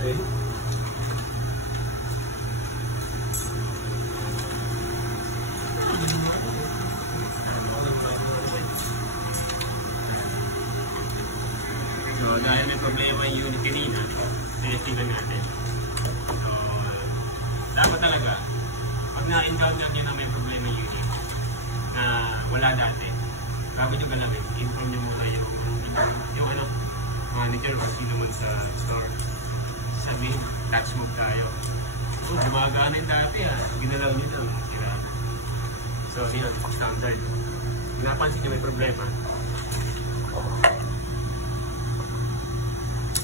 natin. So, dahil may problema yung unit kanina, tinitigan natin. So, dapat talaga, pag na-encounter nyo na may problema yung unit na wala dati, bago nyo galawin, inform nyo muna yung ano, manager or sino man sa store. Sabihin, touch move tayo. So, gumagana yung dati ginalaw nyo na, sira. So, yun, standard. Kung napansin nyo may problema,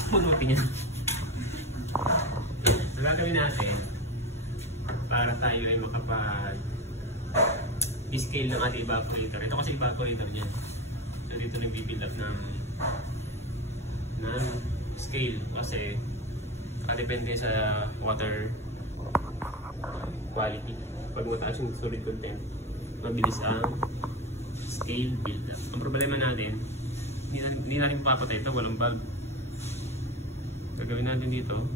punutin yan. So, gagawin natin para tayo ay makapag-scale ng ating evaporator. Ito kasi evaporator niya. So, dito na build up ng scale kasi depende sa water quality. Pag mataas yung solid content, mabilis ang scale build up. Ang problema natin, hindi natin papatay ito, walang bulb. Gagawin natin dito,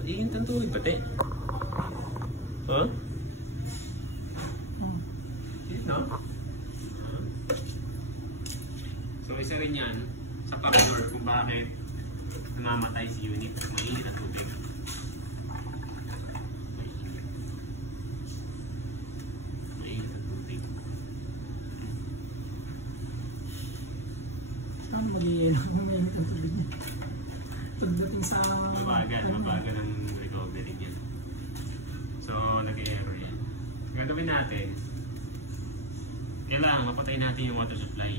magiging tantuhin pati. Huh? No? So isa rin yan sa factor kung bakit namamatay si unit pag mainit ang tubig. Mainit ang tubig. Saan mag-iinom kung mainit ang tubig niya? Pagdating sa... Mabagal ang recovery niya. So, nag-error yan. Gagawin natin, kailangan mapatay natin yung water supply.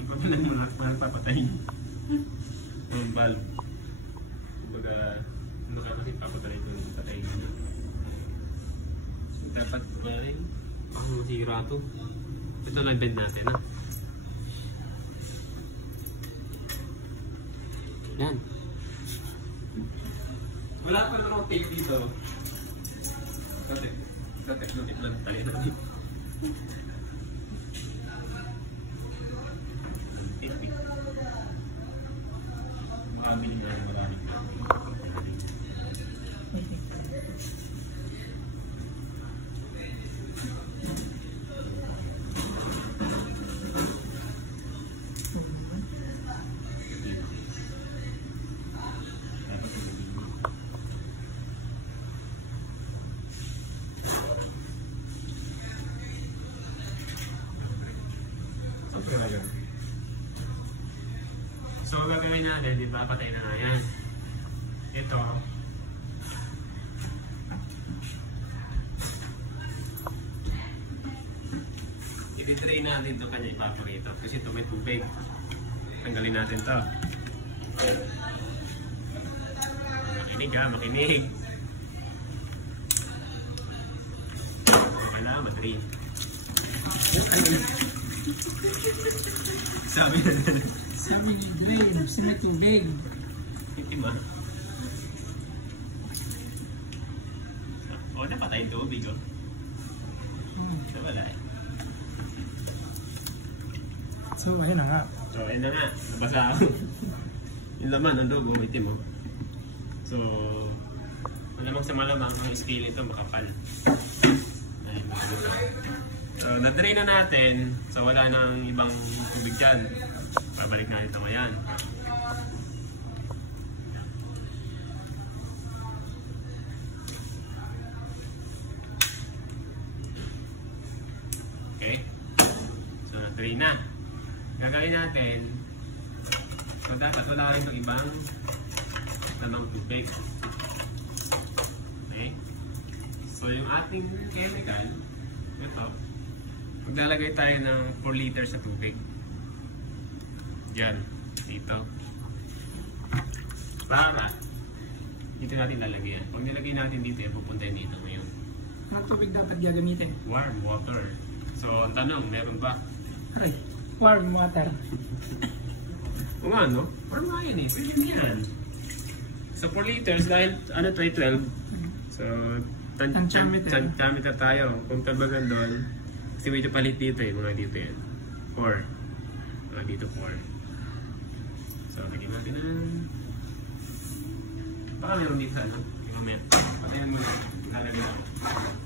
Pagpapalan mo lang, papatay yung valve. Kumbaga kasi papatay ito yung patay niya. So, dapat pa rin masira ito. Ito lang bend natin, ha? Yan. Wala pa lang tape dito. Tape lang tayo natin. Makabili nga yung maraming so gagawin natin, di ba? Patay na nga yan. Ito. I-drain natin ito kanya evaporator kasi ito may tubig. Tanggalin natin ito. Makinig ha, makinig. Kailangan ma-drain. Sabi na sabi ni drain, gusto na tubig. itim ah. O, napatay yung tubig oh. So, wala eh. So, ayun na nga. So, ayun na nga. Nabasa ako. Yung laman, ang loob, itim oh. So, malamang sa malamang ang scale ito makapal. Ayun. So, na-drain na natin. So, wala nang ibang tubig dyan. Babalik natin ito ngayon. Okay. So, na-drain na. Gagawin natin. So, dapat wala rin itong ibang tamang tubig. Okay. So, yung ating chemical, ito, maglalagay tayo ng 4 liters sa tubig. Yan, dito. Para dito natin lalagyan. Pag nilagay natin dito, pupunta dito ngayon. Anong tubig dapat gagamitin? Warm water. So, ang tanong, meron ba? Aray, warm water. Kung ano, warm nga yan eh. Pwede yan. So, 4 liters, dahil ano tayo, 12. So, tantiameter tayo. Kung tabagan doon, kasi medyo palit dito eh. Mga dito yan. 4. Mga dito 4. So, lagyan natin ng Baka meron dito ano. Yung mamaya. Patayan mo na. Lalagyan ako.